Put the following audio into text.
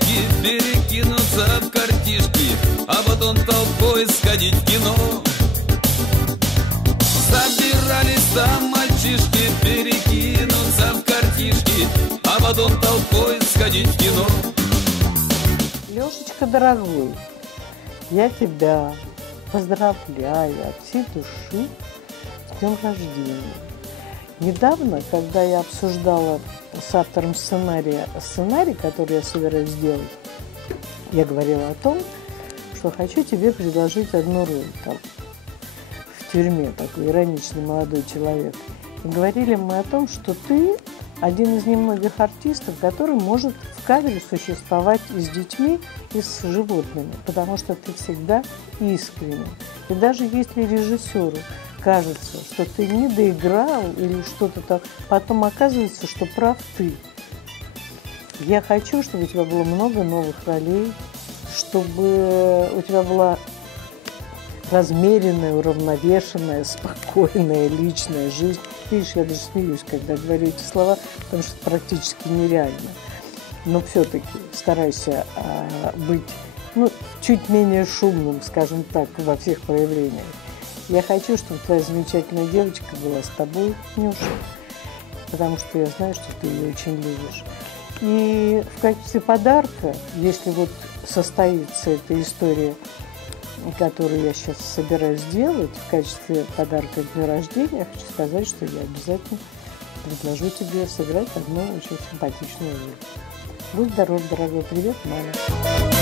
мальчишки перекинуться в картишки, а потом толпой сходить в кино. Собирались там мальчишки перекинуться в картишки, а потом толпой сходить в кино. Лешечка, дорогой, я тебя поздравляю от всей души с днем рождения. Недавно, когда я обсуждала с автором сценарий, который я собираюсь сделать, я говорила о том, что хочу тебе предложить одну роль там, в тюрьме, такой ироничный молодой человек. И говорили мы о том, что ты один из немногих артистов, который может в кадре существовать и с детьми, и с животными, потому что ты всегда искренен. И даже если режиссеру кажется, что ты не доиграл или что-то так, потом оказывается, что прав ты. Я хочу, чтобы у тебя было много новых ролей, чтобы у тебя была размеренная, уравновешенная, спокойная, личная жизнь. Видишь, я даже смеюсь, когда говорю эти слова, потому что это практически нереально. Но все-таки старайся быть чуть менее шумным, скажем так, во всех проявлениях. Я хочу, чтобы твоя замечательная девочка была с тобой, Нюша, потому что я знаю, что ты ее очень любишь. И в качестве подарка, если вот состоится эта история, которую я сейчас собираюсь сделать, в качестве подарка к дню рождения, я хочу сказать, что я обязательно предложу тебе сыграть одну очень симпатичную роль. Будь здоров, дорогой. Привет, мама.